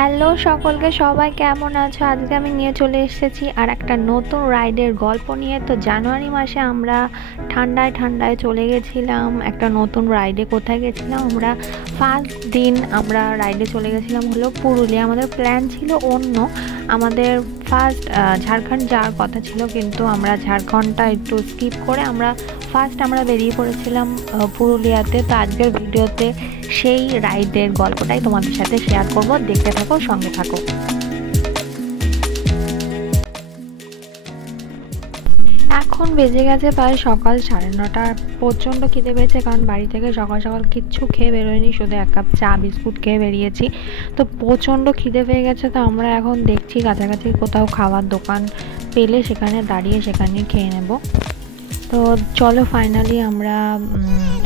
Hello সকলকে, সবাই কেমন আছো? আজকে আমি নিয়ে চলে এসেছি আর একটা নতুন রাইডের গল্প নিয়ে। তো জানুয়ারি মাসে আমরা ঠান্ডায় ঠান্ডায় চলে গেছিলাম একটা নতুন রাইডে। কোথায় গেছিলাম আমরা? ফার্স্ট দিন আমরা রাইডে চলে গেছিলাম হলো পুরুলিয়া। আমাদের প্ল্যান ছিল অন্য, আমাদের ফার্স্ট ঝাড়খণ্ড যাওয়ার কথা ছিল, কিন্তু আমরা ঝাড়খণ্ডটা একটু স্কিপ করে আমরা বেরিয়ে পড়েছিলাম পুরুলিয়াতে। তো আজকের ভিডিওতে সেই রাইডের গল্পটাই তোমাদের সাথে শেয়ার করব, দেখতে থাকো, সঙ্গে থাকো। এখন বেজে গেছে প্রায় সকাল 9:30। প্রচণ্ড খিদে পেয়েছে, কারণ বাড়ি থেকে সকাল সকাল কিচ্ছু খেয়ে বেরোয়নি, শুধু এক কাপ চা বিস্কুট খেয়ে বেরিয়েছি। তো প্রচণ্ড খিদে পেয়ে গেছে। তো আমরা এখন দেখছি কাছাকাছি কোথাও খাওয়ার দোকান পেলে সেখানে দাঁড়িয়ে সেখানে খেয়ে নেব। তো চলো, ফাইনালি আমরা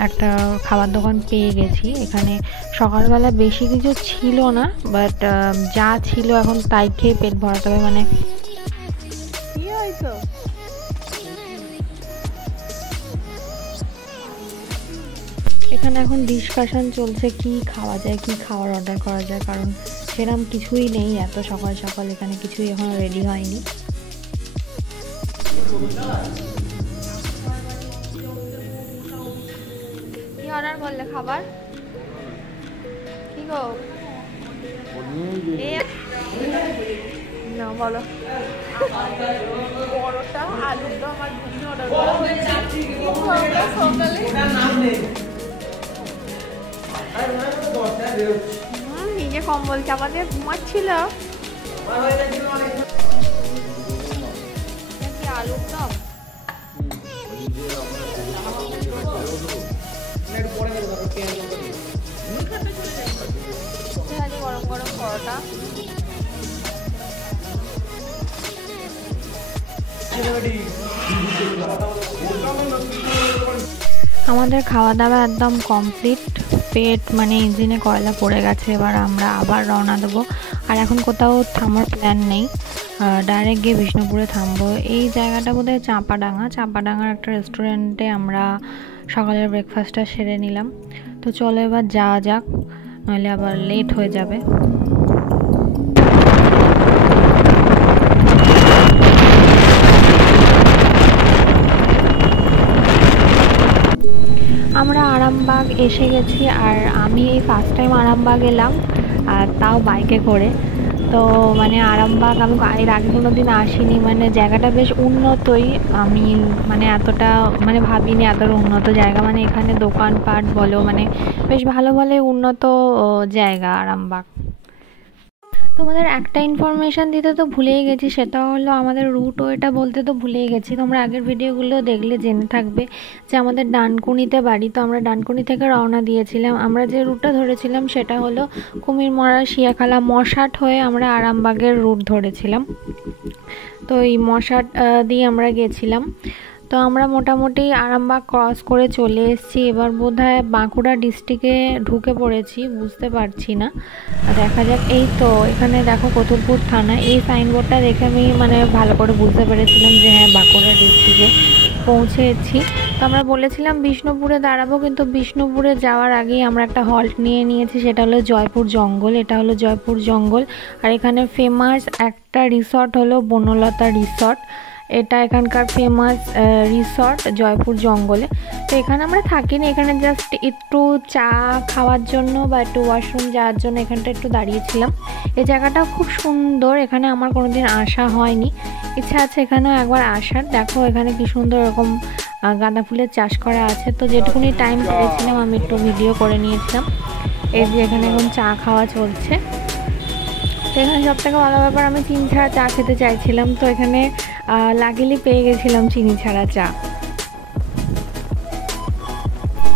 একটা খাবার দোকান পেয়ে গেছি। এখানে সকালবেলা বেশি কিছু ছিল না, বাট যা ছিল এখন তাই খেয়ে পেট ভরাতে হবে। মানে এখানে এখন ডিসকাশন চলছে কি খাওয়া যায়, কি খাবার অর্ডার করা যায়, কারণ সেরকম কিছুই নেই। এত সকাল সকাল এখানে কিছুই এখনো রেডি হয়নি। কি অর্ডার করলে খাবার? কি গো না বলো। পরোটা, আলুর দম আর ঘুগনি অর্ডার করা হয়েছে। নিজে কম্বল চাপা দিয়ে ঘুমাচ্ছিল। আলুর দম, গরম গরম পরোটা। আমাদের খাওয়া দাওয়া একদম কমপ্লিট। পেট মানে ইঞ্জিনে কয়লা পড়ে গেছে। এবার আমরা আবার রওনা দেবো। আর এখন কোথাও থামার প্ল্যান নেই, ডাইরেক্ট গিয়ে বিষ্ণুপুরে থামবো। এই জায়গাটা বোধহয় চাঁপাডাঙ্গার একটা রেস্টুরেন্টে আমরা সকালের ব্রেকফাস্টটা সেরে নিলাম। তো চলো এবার যাওয়া যাক, নইলে আবার লেট হয়ে যাবে। আমরা আরামবাগ এসে গেছি, আর আমি এই ফার্স্ট টাইম আরামবাগ এলাম, আর তাও বাইকে করে। তো মানে আরামবাগ আমি এর আগে কোনো দিন আসিনি। মানে জায়গাটা বেশ উন্নতই, আমি মানে এতটা মানে ভাবিনি এতটা উন্নত জায়গা। মানে এখানে দোকানপাট বলো, মানে বেশ ভালো ভালো উন্নত জায়গা আরামবাগ। তোমাদের একটা ইনফরমেশান দিতে তো ভুলেই গেছি, সেটা হলো আমাদের রুট ওয়েটা বলতে তো ভুলেই গেছি। তোমরা আগের ভিডিওগুলো দেখলে জেনে থাকবে যে আমাদের ডানকুনিতে বাড়ি। তো আমরা ডানকুনি থেকে রওনা দিয়েছিলাম। আমরা যে রুটটা ধরেছিলাম সেটা হলো কুমিরমরা, শিয়াখালা, মশাট হয়ে আমরা আরামবাগের রুট ধরেছিলাম। তো এই মশাট দিয়ে আমরা গেছিলাম। তো আমরা মোটামুটি আরামবাগ ক্রস করে চলে এসেছি। এবার বোধহয় বাঁকুড়া ডিস্ট্রিক্টে ঢুকে পড়েছি, বুঝতে পারছি না, দেখা যাক। এই তো এখানে দেখো কতুলপুর থানা, এই সাইনবোর্ডটা দেখে আমি মানে ভালো করে বুঝতে পেরেছিলাম যে হ্যাঁ বাঁকুড়া ডিস্ট্রিক্টে পৌঁছেছি। তো আমরা বলেছিলাম বিষ্ণুপুরে দাঁড়াবো, কিন্তু বিষ্ণুপুরে যাওয়ার আগেই আমরা একটা হল্ট নিয়েছি, সেটা হলো জয়পুর জঙ্গল। এটা হলো জয়পুর জঙ্গল, আর এখানে ফেমাস একটা রিসর্ট হলো বনলতা রিসর্ট। এটা এখানকার ফেমাস রিসর্ট জয়পুর জঙ্গলে। তো এখানে আমরা থাকিনি, এখানে জাস্ট একটু চা খাওয়ার জন্য বা একটু ওয়াশরুম যাওয়ার জন্য এখানটা একটু দাঁড়িয়েছিলাম। এই জায়গাটা খুব সুন্দর, এখানে আমার কোনোদিন আসা হয়নি, ইচ্ছা আছে এখানেও একবার আসার। দেখো এখানে কি সুন্দর এরকম গাঁদা ফুলের চাষ করা আছে। তো যেটুকুনি টাইম পেয়েছিলাম আমি একটু ভিডিও করে নিয়েছিলাম। এই যে এখানে এখন চা খাওয়া চলছে। তো এখানে সবথেকে ভালো ব্যাপার, আমি চিনি ছাড়া চা খেতে চাইছিলাম, তো এখানে লাকিলি পেয়ে গেছিলাম চিনি ছাড়া চা।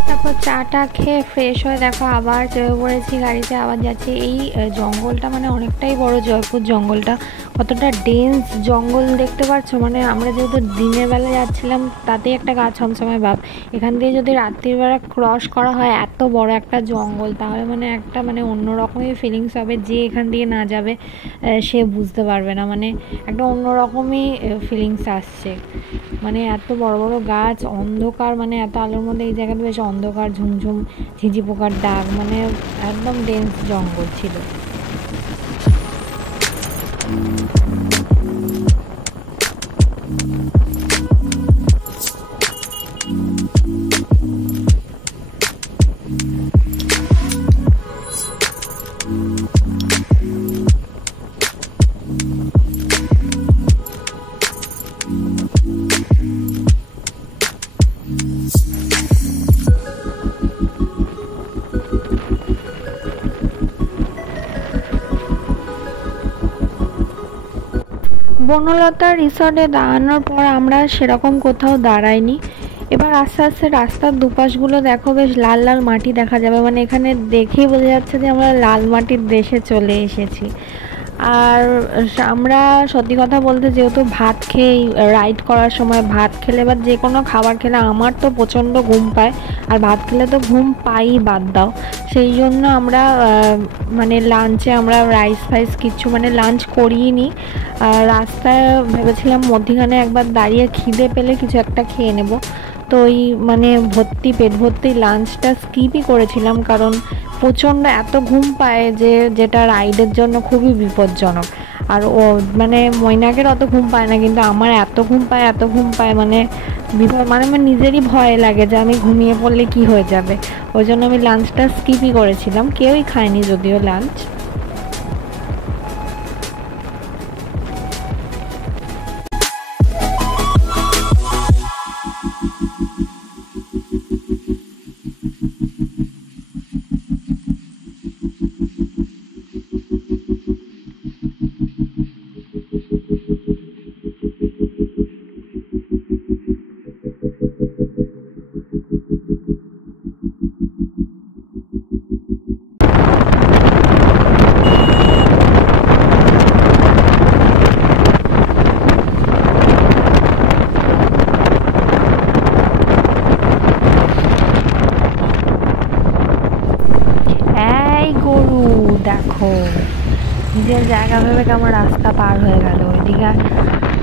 তারপর চাটা খেয়ে ফ্রেশ হয়ে দেখো আবার চেপে পড়েছি গাড়িতে, আবার যাচ্ছি। এই জঙ্গলটা মানে অনেকটাই বড়, জয়পুর জঙ্গলটা কতটা ডেন্স জঙ্গল দেখতে পাচ্ছ। মানে আমরা যেহেতু দিনের বেলা যাচ্ছিলাম তাতেই একটা গা ছমছমে ভাব, এখান দিয়ে যদি রাত্রিবেলা ক্রস করা হয় এত বড় একটা জঙ্গল, তাহলে মানে একটা মানে অন্যরকমই ফিলিংস হবে। যে এখান দিয়ে না যাবে সে বুঝতে পারবে না, মানে একটা অন্যরকমই ফিলিংস আসছে। মানে এত বড় বড় গাছ, অন্ধকার, মানে এত আলোর মধ্যে এই জায়গাটা বেশ অন্ধকার, ঝুমঝুম ঝিঁঝি পোকার ডাক, মানে একদম ডেন্স জঙ্গল ছিল। বনলতা রিসর্টে দাঁড়ানোর পর আমরা সেরকম কোথাও দাঁড়াইনি। এবার আস্তে আস্তে রাস্তার দুপাশগুলো দেখো, বেশ লাল লাল মাটি দেখা যাবে, মানে এখানে দেখেই বোঝা যাচ্ছে যে আমরা লাল মাটির দেশে চলে এসেছি। আর আমরা সত্যি কথা বলতে যেহেতু ভাত খেয়ে রাইড করার সময় ভাত খেলে বা যে কোনো খাবার খেলে আমার তো প্রচণ্ড ঘুম পায়, আর ভাত খেলে তো ঘুম পাই বাদ দাও। সেই জন্য আমরা মানে লাঞ্চে আমরা রাইস ফাইস কিচ্ছু মানে লাঞ্চ করিনি। রাস্তায় ভেবেছিলাম মধ্যিখানে একবার দাঁড়িয়ে খিদে পেলে কিছু একটা খেয়ে নেব, তো ওই মানে পেট ভর্তি লাঞ্চটা স্কিপই করেছিলাম, কারণ প্রচণ্ড এত ঘুম পায় যেটা রাইডের জন্য খুবই বিপজ্জনক। আর ও মানে মৈনাকের অত ঘুম পায় না, কিন্তু আমার এত ঘুম পায় মানে মানে আমার নিজেরই ভয় লাগে যে আমি ঘুমিয়ে পড়লে কি হয়ে যাবে। ওই জন্য আমি লাঞ্চটা স্কিপই করেছিলাম, কেউই খায়নি যদিও লাঞ্চ। দেখো নিজের জায়গা ভেবে কেমন রাস্তা পার হয়ে গেল, ওইদিকে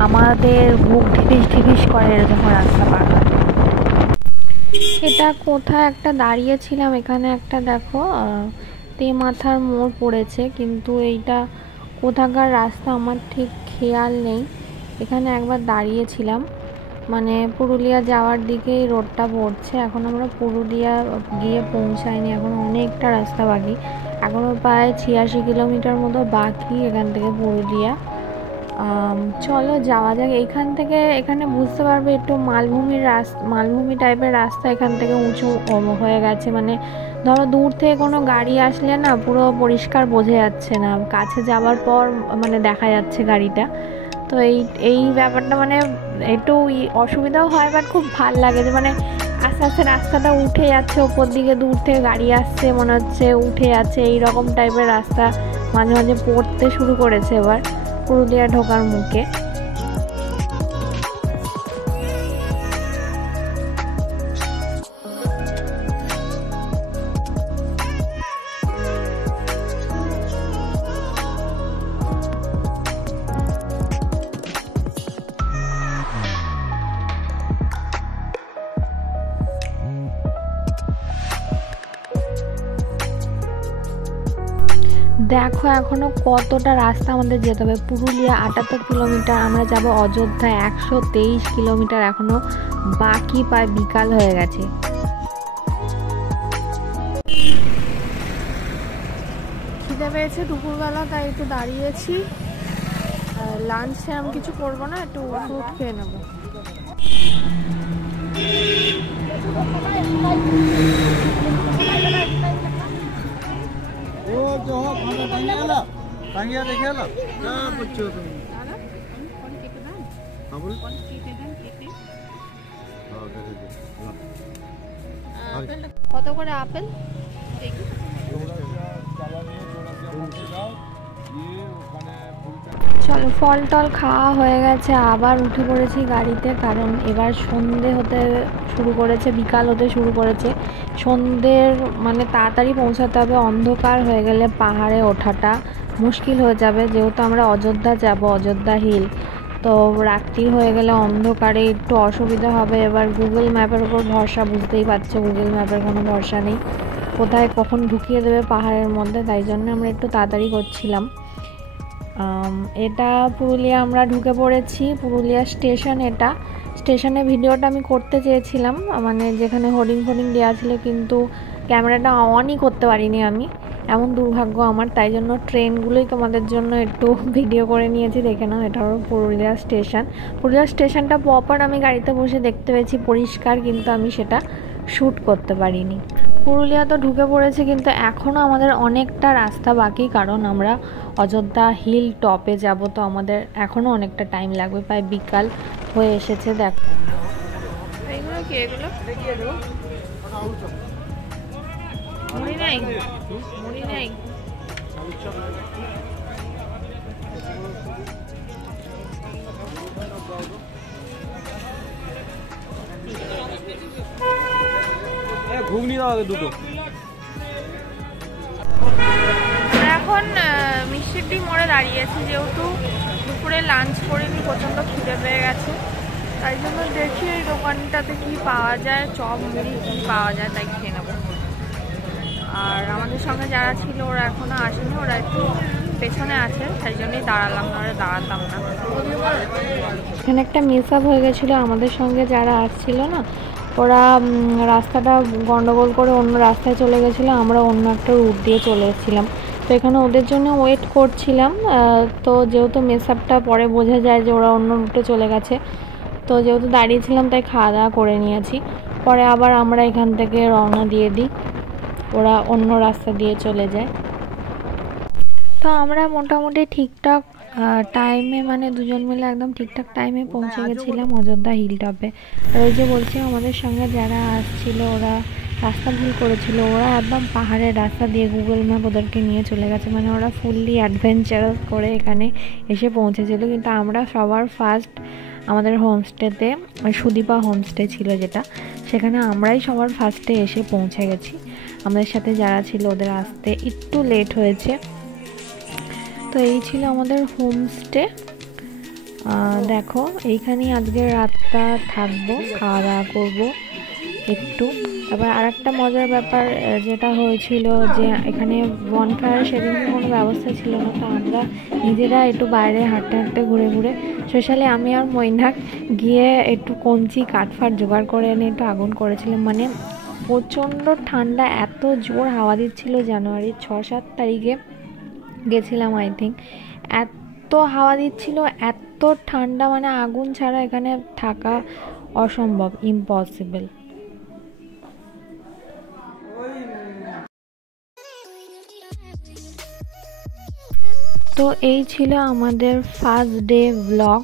আমাদের বুক ঢিপিস ঢিপিস করে যখন রাস্তা পার হয়। এটা কোথায় একটা দাঁড়িয়েছিলাম, এখানে একটা দেখো মাথার মোড় পড়েছে, কিন্তু এইটা কোথাকার রাস্তা আমার ঠিক খেয়াল নেই। এখানে একবার দাঁড়িয়েছিলাম, মানে পুরুলিয়া যাওয়ার দিকেই রোডটা পড়ছে। এখন আমরা পুরুলিয়া গিয়ে পৌঁছাইনি, এখন অনেকটা রাস্তা বাকি, এখনও প্রায় 86 কিলোমিটার মতো বাকি এখান থেকে পুরুলিয়া। চলো যাওয়া যাক। এইখান থেকে এখানে বুঝতে পারবে একটু মালভূমি টাইপের রাস্তা, এখান থেকে উঁচু হয়ে গেছে, মানে ধরো দূর থেকে কোনো গাড়ি আসলে না পুরো পরিষ্কার বোঝা যাচ্ছে না, কাছে যাওয়ার পর মানে দেখা যাচ্ছে গাড়িটা। তো এই ব্যাপারটা মানে একটু অসুবিধাও হয়, বাট খুব ভাল লাগে যে মানে আস্তে আস্তে রাস্তাটা উঠে যাচ্ছে, ওপর দিকে দূর থেকে গাড়ি আসছে মনে হচ্ছে উঠে যাচ্ছে, এইরকম টাইপের রাস্তা মাঝে মাঝে পড়তে শুরু করেছে এবার পুরুলিয়া ঢোকার মুখে। দেখো এখনো কতটা রাস্তা আমাদের যেতে হবে। পুরুলিয়া 78 কিলোমিটার, আমরা যাব অযোধ্যা 123 কিলোমিটার এখনো বাকি, প্রায় বিকাল হয়ে গেছে। খিদে পেয়েছে দুপুরবেলা, তাই একটু দাঁড়িয়েছি। লাঞ্চে আমি কিছু করবো না, একটু ওষুধ খেয়ে নেবো। কত করে আপেল? চলো ফল টল খাওয়া হয়ে গেছে, আবার উঠে পড়েছি গাড়িতে, কারণ এবার সন্ধে হতে শুরু করেছে, বিকাল হতে শুরু করেছে। সন্ধ্যের মানে তাড়াতাড়ি পৌঁছাতে হবে, অন্ধকার হয়ে গেলে পাহাড়ে ওঠাটা মুশকিল হয়ে যাবে, যেহেতু আমরা অযোধ্যা যাব, অযোধ্যা হিল, তো রাত্রি হয়ে গেলে অন্ধকারে একটু অসুবিধা হবে। এবার গুগল ম্যাপের উপর ভরসা, বুঝতেই পারছো গুগল ম্যাপের কোনো ভরসা নেই, কোথায় কখন ঢুকিয়ে দেবে পাহাড়ের মধ্যে, তাই জন্য আমরা একটু তাড়াতাড়ি করছিলাম। এটা পুরুলিয়া আমরা ঢুকে পড়েছি, পুরুলিয়া স্টেশন। এটা স্টেশনে ভিডিওটা আমি করতে চেয়েছিলাম, মানে যেখানে হোর্ডিং দেওয়া ছিল, কিন্তু ক্যামেরাটা অনই করতে পারিনি আমি, এমন দুর্ভাগ্য আমার। তাই জন্য ট্রেনগুলোই তোমাদের জন্য একটু ভিডিও করে নিয়েছি, দেখে নাও। এটা হলো পুরুলিয়া স্টেশন। পুরুলিয়া স্টেশনটা প্রপার আমি গাড়িতে বসে দেখতে পেয়েছি পরিষ্কার, কিন্তু আমি সেটা শ্যুট করতে পারিনি। পুরুলিয়া তো ঢুকে পড়েছে, কিন্তু এখনও আমাদের অনেকটা রাস্তা বাকি, কারণ আমরা অযোধ্যা হিল টপে যাব। তো আমাদের এখনও অনেকটা টাইম লাগবে, প্রায় বিকাল হয়ে এসেছে। দেখো এইগুলো কি, এগুলো মুড়ি নেই, মুড়ি নেই। ঘুগনি দাও আগে দুটো। এখন মিষ্টির ডিম মোড়ে দাঁড়িয়েছি, যেহেতু দুপুরে লাঞ্চ করিনি, প্রচণ্ড খিদে পেয়ে গেছে। তাই জন্য দেখি এই দোকানটাতে কি পাওয়া যায়, চপ মুড়ি কি পাওয়া যায়, তাই খেয়ে নেবো। আর আমাদের সঙ্গে যারা ছিল ওরা এখনো আসেনি, ওরা একটু পেছনে আছে, তাই জন্যই দাঁড়ালাম, নাহলে দাঁড়াতাম না। এখানে একটা মিস আপ হয়ে গেছিলো, আমাদের সঙ্গে যারা আসছিল না, ওরা রাস্তাটা গন্ডগোল করে অন্য রাস্তায় চলে গেছিলো, আমরা অন্য একটা রুট দিয়ে চলে এসেছিলাম। তো এখানে ওদের জন্য ওয়েট করছিলাম। তো যেহেতু মিস আপটা পরে বোঝা যায় যে ওরা অন্য রুটে চলে গেছে, তো যেহেতু দাঁড়িয়েছিলাম তাই খাওয়া দাওয়া করে নিয়েছি। পরে আবার আমরা এখান থেকে রওনা দিয়ে দিই, ওরা অন্য রাস্তা দিয়ে চলে যায়। তো আমরা মোটামুটি ঠিকঠাক টাইমে, মানে দুজন মিলে একদম ঠিকঠাক টাইমে পৌঁছে গেছিলাম অযোধ্যা হিল টপে। আর ওই যে বলছি, আমাদের সঙ্গে যারা আসছিল ওরা রাস্তা ভুল করেছিল, ওরা একদম পাহাড়ের রাস্তা দিয়ে গুগল ম্যাপ ওদেরকে নিয়ে চলে গেছে, মানে ওরা ফুললি অ্যাডভেঞ্চারাস করে এখানে এসে পৌঁছেছিল। কিন্তু আমরা সবার ফার্স্ট আমাদের হোমস্টেতে, সুদীপা হোমস্টে ছিল যেটা, সেখানে আমরাই সবার ফার্স্টে এসে পৌঁছে গেছি। আমাদের সাথে যারা ছিল ওদের আসতে একটু লেট হয়েছে। তো এই ছিল আমাদের হোমস্টে। দেখো এইখানেই আজকের রাতটা থাকবো, খাওয়া দাওয়া করবো একটু। তারপর আর একটা মজার ব্যাপার যেটা হয়েছিল, যে এখানে বনফায়ার সেদিন কোনো ব্যবস্থা ছিল না, তো আমরা নিজেরা একটু বাইরে হাঁটতে ঘুরে ঘুরে, স্পেশালি আমি আর মৈনাক গিয়ে একটু কঞ্চি কাঠফাট জোগাড় করে এনে একটু আগুন করেছিলাম। মানে প্রচণ্ড ঠান্ডা, এত জোর হাওয়া দিচ্ছিল। জানুয়ারির 6-7 তারিখে গেছিলাম আই থিঙ্ক, এত হাওয়া দিচ্ছিল, এত ঠান্ডা, মানে আগুন ছাড়া এখানে থাকা অসম্ভব, ইম্পসিবল। তো এই ছিল আমাদের ফার্স্ট ডে ব্লগ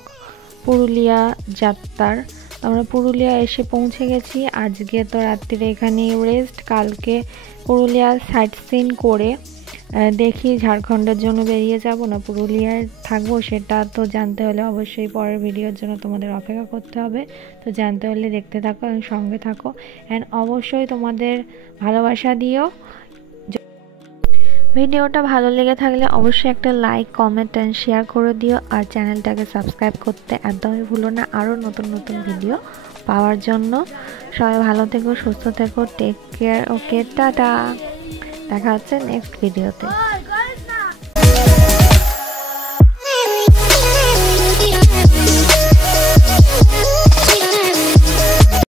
পুরুলিয়া যাত্রার। আমরা পুরুলিয়া এসে পৌঁছে গেছি। আজকে তো রাত্রিরে এখানে রেস্ট, কালকে পুরুলিয়া সাইট সিন করে দেখি ঝাড়খণ্ডের জন্য বেরিয়ে যাব না পুরুলিয়ায় থাকবো, সেটা তো জানতে হলে অবশ্যই পরের ভিডিওর জন্য তোমাদের অপেক্ষা করতে হবে। তো জানতে হলে দেখতে থাকো এবং সঙ্গে থাকো, অ্যান্ড অবশ্যই তোমাদের ভালোবাসা দিও। ভিডিওটা ভালো লেগে থাকলে অবশ্যই একটা লাইক, কমেন্ট অ্যান্ড শেয়ার করে দিও, আর চ্যানেলটাকে সাবস্ক্রাইব করতে একদমই ভুলো না, আরও নতুন নতুন ভিডিও পাওয়ার জন্য। সবাই ভালো থেকো, সুস্থ থেকো, টেক কেয়ার। ওকে, টাটা, দেখা হচ্ছে নেক্সট ভিডিওতে।